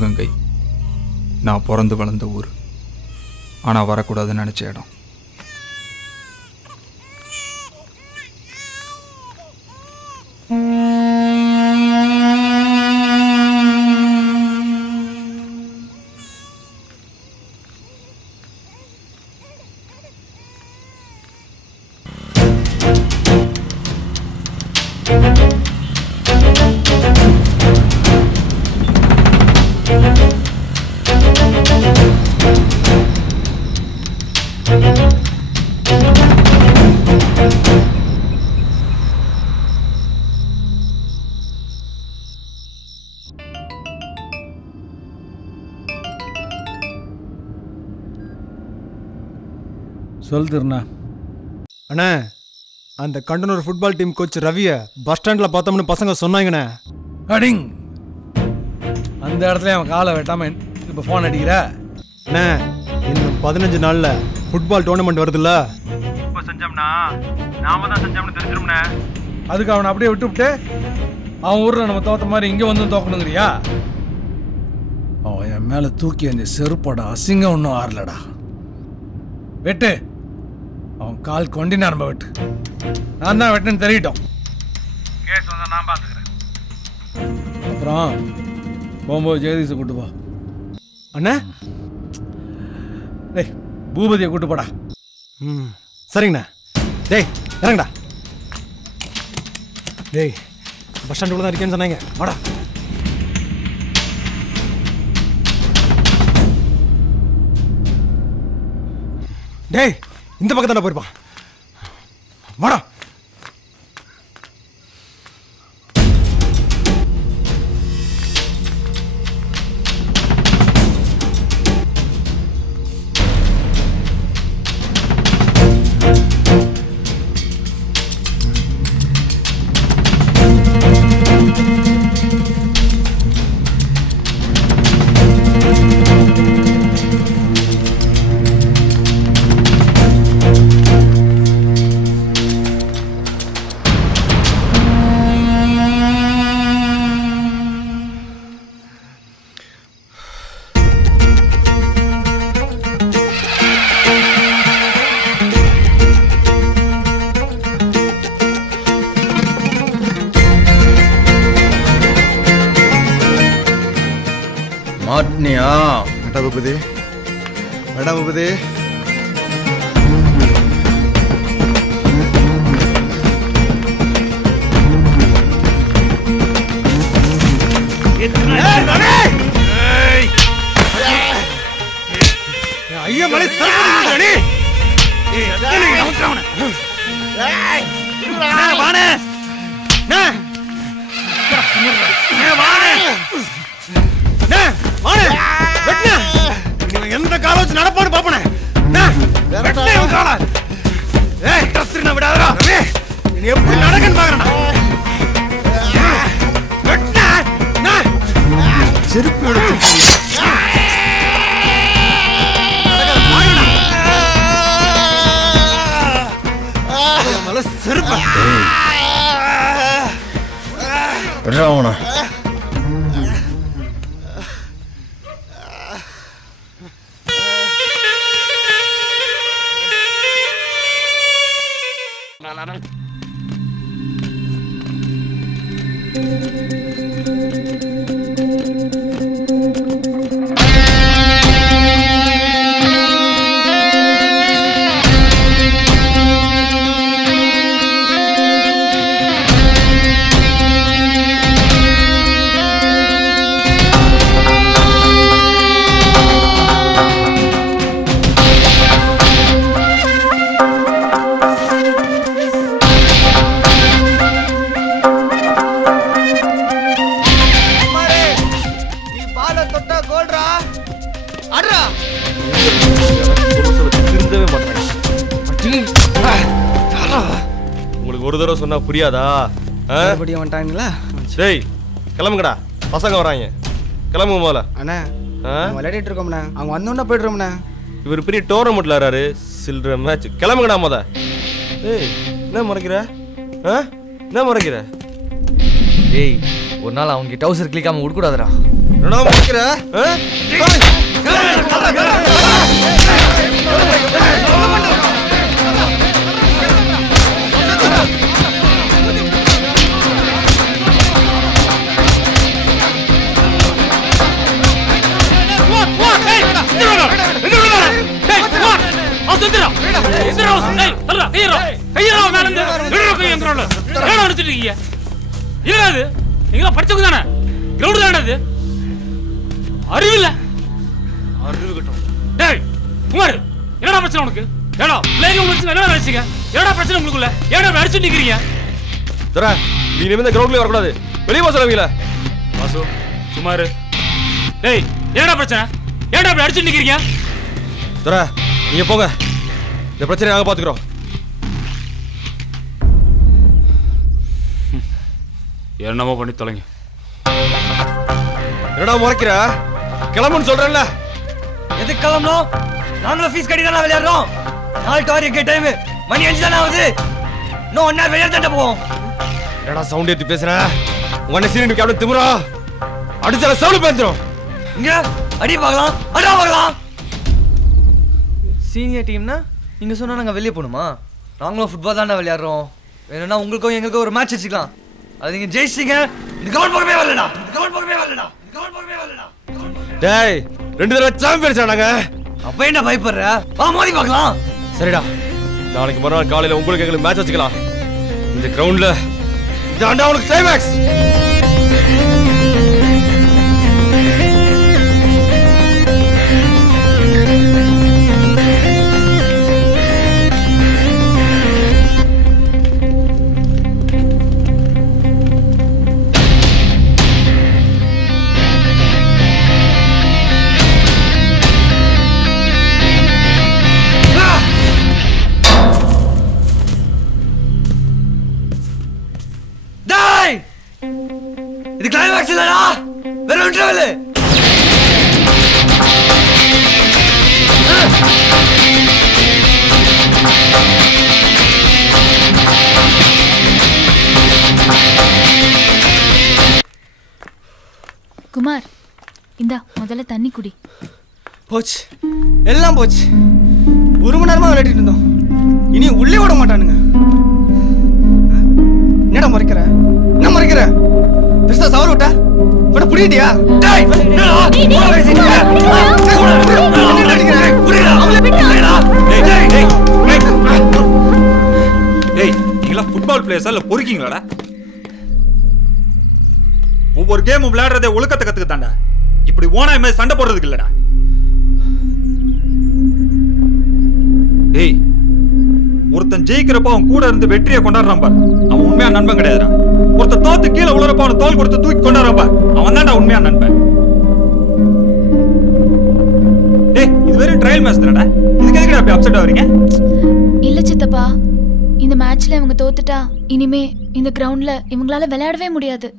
சிவகங்கை நான் பிறந்து வளர்ந்த ஊர். ஆனால் வரக்கூடாதுன்னு நினச்ச இடம். சொல் திருண்ணா. அண்ணா, அந்த கண்டனூர் ஃபுட்பால் டீம் கோச் ரவியை பஸ் ஸ்டாண்டில் பார்த்தோம்னு பசங்க சொன்னாங்கண்ணே. அடிங், அந்த இடத்துல அவன் காலை வெட்டாம இப்போ ஃபோன் அடிக்கிற? அண்ணா, இன்னும் 15 நாளில் ஃபுட்பால் டோர்னமெண்ட் வருதுல்ல, இப்போ செஞ்சோம்னா நாம தான் செஞ்சோம்னு தெரிஞ்சிரும்ண்ணே. அதுக்கு அவனை அப்படியே விட்டுவிட்டு அவன் ஊரில் நம்ம தோத்த மாதிரி இங்கே வந்து தோக்கணுங்கிறியா? அவன் என் மேலே தூக்கி அந்த செருப்போட அசிங்கம் ஒன்றும் ஆறலடா. வெட்டு, அவன் கால் கொண்டினா நம்ம வெட்டு. நான் தான் வெட்டுன்னு தெரியட்டும். கேஸ் வந்தா நான் பார்த்துக்கிறேன். அப்புறம் போகும்போது ஜெகதீஷை கூட்டு போ. அண்ணா. டேய், பூபதியை கூட்டு போடா. சரிங்கண்ணா. டேய் இறங்கடா. டேய், பஸ் ஸ்டாண்டுக்குள்ள தான் இருக்கேன்னு சொன்னாங்க. வாடா. டேய், இந்த பக்கத்தால போயிருப்பான். வாடா. மாட்னியா? வேண்டாம் பூபதி, வேண்டாம் பூபதி. ஐயா மலை சரபடி. எந்த கால வச்சு நடப்பாடு பாப்பனே. விடாதா எப்படி நடக்கன்னு பாக்குறேன். செருப்பு எடுத்து செருப்பா விடுறாவனா? உங்களுக்கு ஒரு தடவை சொன்னா புரியாதா? டேய் கிளம்புங்கடா, பசங்க வராங்க. கிளம்புங்க போல. அண்ணா விளையாடிட்டு இருக்கோம்ண்ணா, அவங்க வந்தோன்னா போய்ட்டுருவோம்ண்ணா. இவர் பெரிய டோர்னமெண்ட்ல வராரு, சில்ற மேட்ச். கிளம்புங்கடா மொத. ஏய் என்ன முறைக்கிற? என்ன முறைக்கிற? டேய், ஒரு நாள் அவங்க டவுசர் கிளிக்காம விடக்கூடாதுடா. என்னடா முடிக்கிற படிச்சவங்க தானே கிரவுண்ட் தானே அறிவில்ல அறிவு கட்டும். டேய் குமார் என்னடா பிரச்சனை உனக்கு? ஏடா பிளேயிங் முடிச்சு என்ன நினைச்சீங்க? என்னடா பிரச்சனை உங்களுக்குள்ள? ஏடா அடிச்சு நிக்கிறீங்க? தரா நீ இந்த கிரவுண்ட்ல வர கூடாது. வெளிய போ சொல்லுவீங்களா? வாசு குமார் டேய் என்னடா பிரச்சனை? ஏடா அப்படி அடிச்சு நிக்கிறீங்க? தரா நீங்க போங்க. இந்த பிரச்சனையை நாங்க பாத்துக்கிறோம். என்னமோ பண்ணி தொலைங்க. என்னடா முறைக்கிற? கிளம்புன்னு சொல்றேன்ல. எது கிளம்பணும்? நாங்களும் ஃபீஸ் கட்டி தானே விளையாடுறோம். 4 டு 6 டைம் மணி 5 தானே ஆகுது. இன்னும் 1 hour விளையாட தான் போவோம். என்னடா சவுண்ட் ஏத்தி பேசுற? உங்க அண்ணன் சீனியர் கேப்டன் திமுறா அடிச்சல சவுண்ட் பேந்துரும். இங்க அடி பார்க்கலாம். அடா பார்க்கலாம். சீனியர் டீம்னா நீங்க சொன்னா நாங்க வெளிய போணுமா? நாங்களும் ஃபுட்பால் தானே விளையாடுறோம். வேணும்னா உங்களுக்கும் எங்களுக்கும் ஒரு மேட்ச் வச்சுக்கலாம். அது நீங்க ஜெயிச்சிங்க. இந்த கிரவுண்ட் பக்கமே வரலடா. இந்த கிரவுண்ட் பக்கமே வரலடா. இந்த கிரவுண்ட் பக்கமே வரலடா. டேய் 2 தடவை சாம்பியன்ஸ் ஆனாங்க. அப்ப என்ன பயப்படுற? வா மோதி பார்க்கலாம். சரிடா. நாளைக்கு மறுநாள் காலையில உங்களுக்கு எங்களுக்கு மேட்ச் வச்சுக்கலாம். இந்த கிரவுண்ட்ல இதாண்டா உங்களுக்கு கிளைமாக்ஸ். இது கிளைமாக்ஸ் இல்லடா, வேற ஒன்றும். குமார் இந்தா முதல்ல தண்ணி குடி. போச்சு, எல்லாம் போச்சு. 1 மணி நேரமா விளையாடிட்டு இருந்தோம். இனி உள்ளே விட மாட்டானுங்க. என்னடா மறைக்கிற? என்ன மறைக்கிற? பெருசா சவர் விட்ட விட புரியுதியா? டேய் என்னடா போற பேசிட்டு டேய் நீங்களா ஃபுட்பால் பிளேயர்ஸா இல்ல பொறுக்கீங்களாடா? ஒவ்வொரு கேமும் விளையாடுறதே ஒழுக்கத்தை கத்துக்கத்தாண்டா. இப்படி ஓனாய் மாதிரி சண்டை போடுறதுக்கு இல்லடா. டேய் ஒருத்தன் ஜெயிக்கிறப்ப அவன் கூட இருந்து வெற்றியை கொண்டாடுறான் பார், அவன் உண்மையா நண்பன் கிடையாதுடா. ஒருத்தன் தோத்து கீழே உளறப்ப அவனை தோல் கொடுத்து தூக்கி கொண்டாடுறான் பார், அவன் தான்டா உண்மையா நண்பன். டேய் இது வெறும் ட்ரையல் மேட்ச் தானடா, இதுக்கு எதுக்குடா அப்படி அப்செட் ஆவறீங்க? இல்ல சித்தப்பா, இந்த மேட்ச்ல இவங்க தோத்துட்டா இனிமே இந்த கிரவுண்ட்ல இவங்களால விளையாடவே முடியாது.